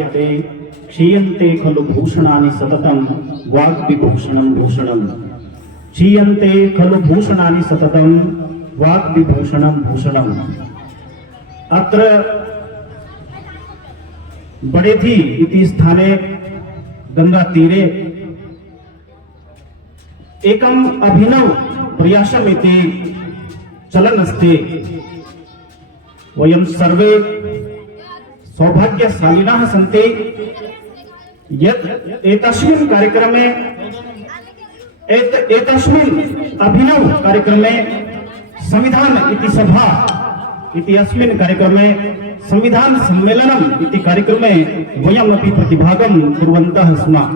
क्षीयन्ते खलु भूषणानि सततं वाग्विभूषणं भूषणं। क्षीयन्ते खलु भूषणानि सततं वाग्विभूषणं भूषणम्। अत्र बड़ेथी इति स्थाने गंगा तीरे एकम अभिनव प्रयासम् इति चलन् अस्ति। वयं सर्वे सौभाग्यशालिनः सन्ति यत् एतस्मिन् कार्यक्रमे एतस्मिन् अभिनव कार्यक्रमे संविधान इति सभा इति अस्मिन् कार्यक्रमे संविधान सम्मेलनम् इति कार्यक्रमे वयमपि प्रतिभागं कुर्वन्तः स्मः।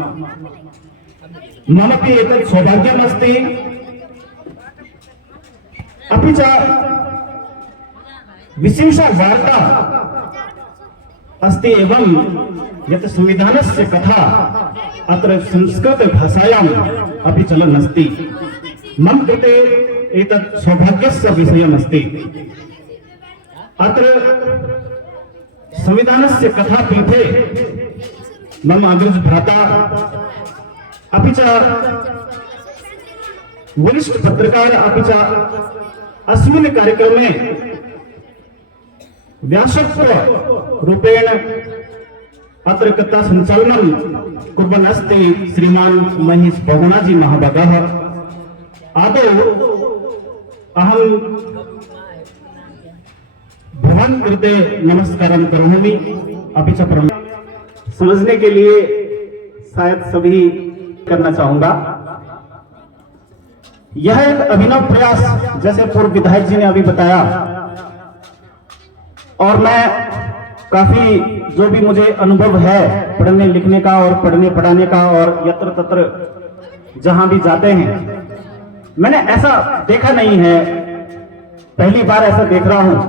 ममपि एतत् सौभाग्यमस्ति। अपि च विशेषा वार्ता अस्ति एवं यत् संविधानस्य कथा अत्र संस्कृत भाषायाम् अपि चलन् अस्ति। मम कृते एतत् सौभाग्यस्य विषयमस्ति। अत्र संविधानस्य कथापीठे मम अग्रज भ्राता अपि च वरिष्ठ पत्रकार अपि च अस्मिन् कार्यक्रमे व्यासत्व रूपेण अत्र कथा संचालनं कुर्वन् अस्ति श्रीमान महेश बहुगुणाजी महाभागः। आदौ अहं भगवान कृते नमस्कारं करोमि। अपि च समझने के लिए शायद सभी करना चाहूंगा। यह एक अभिनव प्रयास जैसे पूर्व विधायक जी ने अभी बताया, और मैं काफी जो भी मुझे अनुभव है पढ़ने लिखने का और पढ़ने पढ़ाने का और यत्र तत्र जहां भी जाते हैं, मैंने ऐसा देखा नहीं है, पहली बार ऐसा देख रहा हूं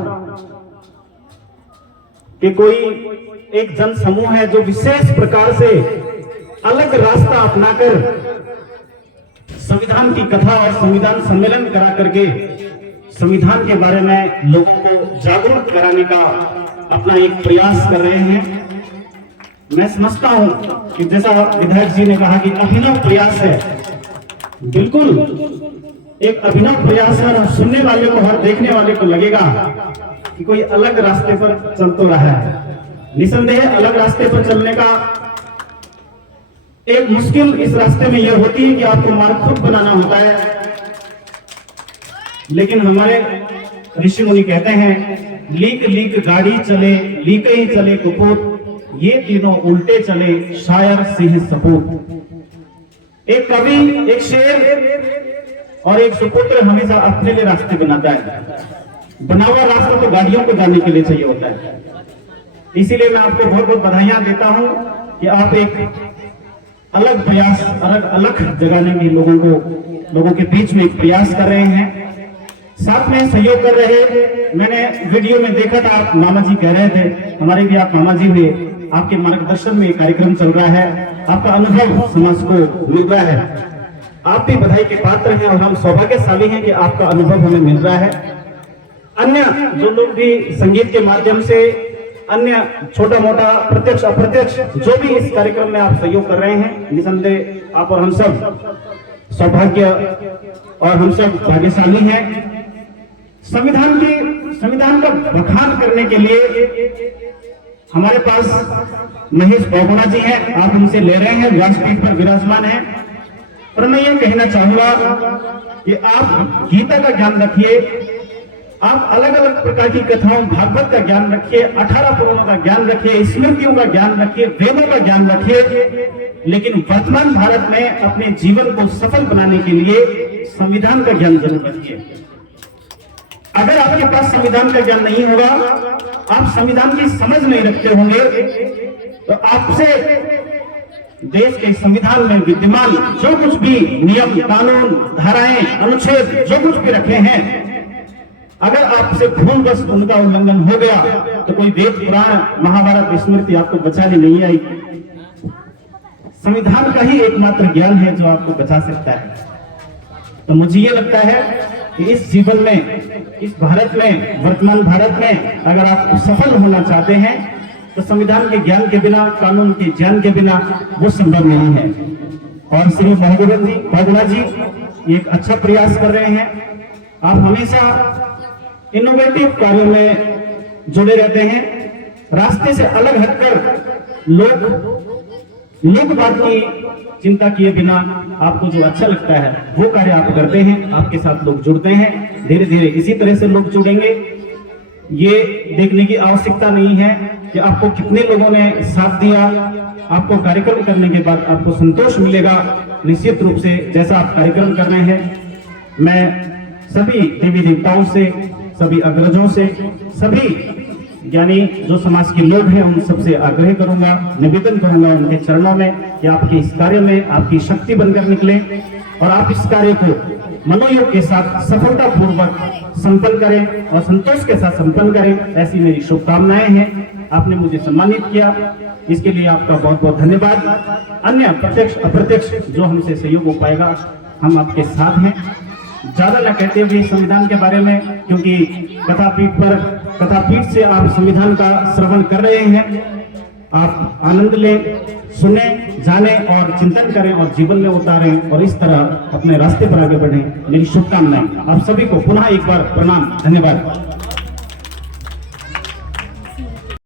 कि कोई एक जन समूह है जो विशेष प्रकार से अलग रास्ता अपनाकर संविधान की कथा और संविधान सम्मेलन करा करके संविधान के बारे में लोगों को जागरूक कराने का अपना एक प्रयास कर रहे हैं। मैं समझता हूं कि जैसा विधायक जी ने कहा कि अभिनव प्रयास है, बिल्कुल एक अभिनव प्रयास है। और सुनने वाले को, हर देखने वाले को लगेगा कि कोई अलग रास्ते पर चल तो रहा है। निसंदेह अलग रास्ते पर चलने का एक मुश्किल इस रास्ते में यह होती है कि आपको मार्ग खुद बनाना होता है। लेकिन हमारे ऋषि मुनि कहते हैं, लीक लीक गाड़ी चले, लीक ही चले कुपूत, ये तीनों उल्टे चले, शायर सिंह सपूत। एक कवि, एक शेर और एक सुपुत्र हमेशा अपने लिए रास्ते बनाता है। बना हुआ रास्ता तो गाड़ियों को जाने के लिए चाहिए होता है। इसीलिए मैं आपको बहुत बहुत बधाइयां देता हूं कि आप एक अलग प्रयास, अलग जगाने के लोगों के बीच में एक प्रयास कर रहे हैं, साथ में सहयोग कर रहे। मैंने वीडियो में देखा था, आप मामा जी कह रहे थे, हमारे भी आप मामा जी हुए, आपके मार्गदर्शन में कार्यक्रम चल रहा है, आपका अनुभव समाज को मिल रहा है। आप भी बधाई के पात्र हैं और हम सौभाग्यशाली हैं कि आपका अनुभव हमें मिल रहा है। अन्य जो लोग भी संगीत के माध्यम से, अन्य छोटा मोटा प्रत्यक्ष अप्रत्यक्ष जो भी इस कार्यक्रम में आप सहयोग कर रहे हैं, निसंदेह आप और हम सब सौभाग्य और हम सब भाग्यशाली हैं। संविधान का बखान करने के लिए हमारे पास महेश बहुगुणा जी हैं, आप उनसे ले रहे हैं, व्यासपीठ पर विराजमान हैं। पर मैं ये कहना चाहूंगा कि आप गीता का ज्ञान रखिए, आप अलग अलग प्रकार की कथाओं, भागवत का ज्ञान रखिए, 18 पुराणों का ज्ञान रखिए, स्मृतियों का ज्ञान रखिए, वेदों का ज्ञान रखिए, लेकिन वर्तमान भारत में अपने जीवन को सफल बनाने के लिए संविधान का ज्ञान जरूर रखिए। अगर आपके पास संविधान का ज्ञान नहीं होगा, आप संविधान की समझ नहीं रखते होंगे, तो आपसे देश के संविधान में विद्यमान जो कुछ भी नियम, कानून, धाराएं, अनुच्छेद जो कुछ भी रखे हैं, अगर आपसे भूलवश उनका उल्लंघन हो गया तो कोई वेद पुराण, महाभारत, स्मृति आपको बचाने नहीं आएगी। संविधान का ही एकमात्र ज्ञान है जो आपको बचा सकता है। तो मुझे ये लगता है कि इस जीवन में, इस भारत में, वर्तमान भारत में अगर आप सफल होना चाहते हैं तो संविधान के ज्ञान के बिना, कानून के ज्ञान के बिना वो संभव नहीं है। और श्री बहुगुणा जी एक अच्छा प्रयास कर रहे हैं। आप हमेशा इनोवेटिव कार्यों में जुड़े रहते हैं। रास्ते से अलग हटकर लोकवाद की चिंता किए बिना आपको जो अच्छा लगता है वो कार्य आप करते हैं। आपके साथ लोग जुड़ते हैं, धीरे धीरे इसी तरह से लोग जुड़ेंगे। ये देखने की आवश्यकता नहीं है कि आपको कितने लोगों ने साथ दिया। आपको कार्यक्रम करने के बाद आपको संतोष मिलेगा निश्चित रूप से, जैसा आप कार्यक्रम कर रहे हैं। मैं सभी देवी देवताओं से, सभी अग्रजों से, सभी यानी जो समाज के लोग हैं उन सबसे आग्रह करूंगा, निवेदन करूंगा उनके चरणों में कि आपके इस कार्य में आपकी शक्ति बनकर निकले और आप इस कार्य को मनोयोग के साथ सफलतापूर्वक संपन्न करें और संतोष के साथ संपन्न करें। ऐसी मेरी शुभकामनाएं हैं। आपने मुझे सम्मानित किया, इसके लिए आपका बहुत बहुत धन्यवाद। अन्य प्रत्यक्ष अप्रत्यक्ष जो हमसे सहयोग हो पाएगा, हम आपके साथ हैं। ज्यादा न कहते हुए संविधान के बारे में, क्योंकि कथापीठ से आप संविधान का श्रवण कर रहे हैं, आप आनंद लें, सुने, जाने और चिंतन करें और जीवन में उतारें और इस तरह अपने रास्ते पर आगे बढ़ें। मेरी शुभकामनाएं। आप सभी को पुनः एक बार प्रणाम, धन्यवाद।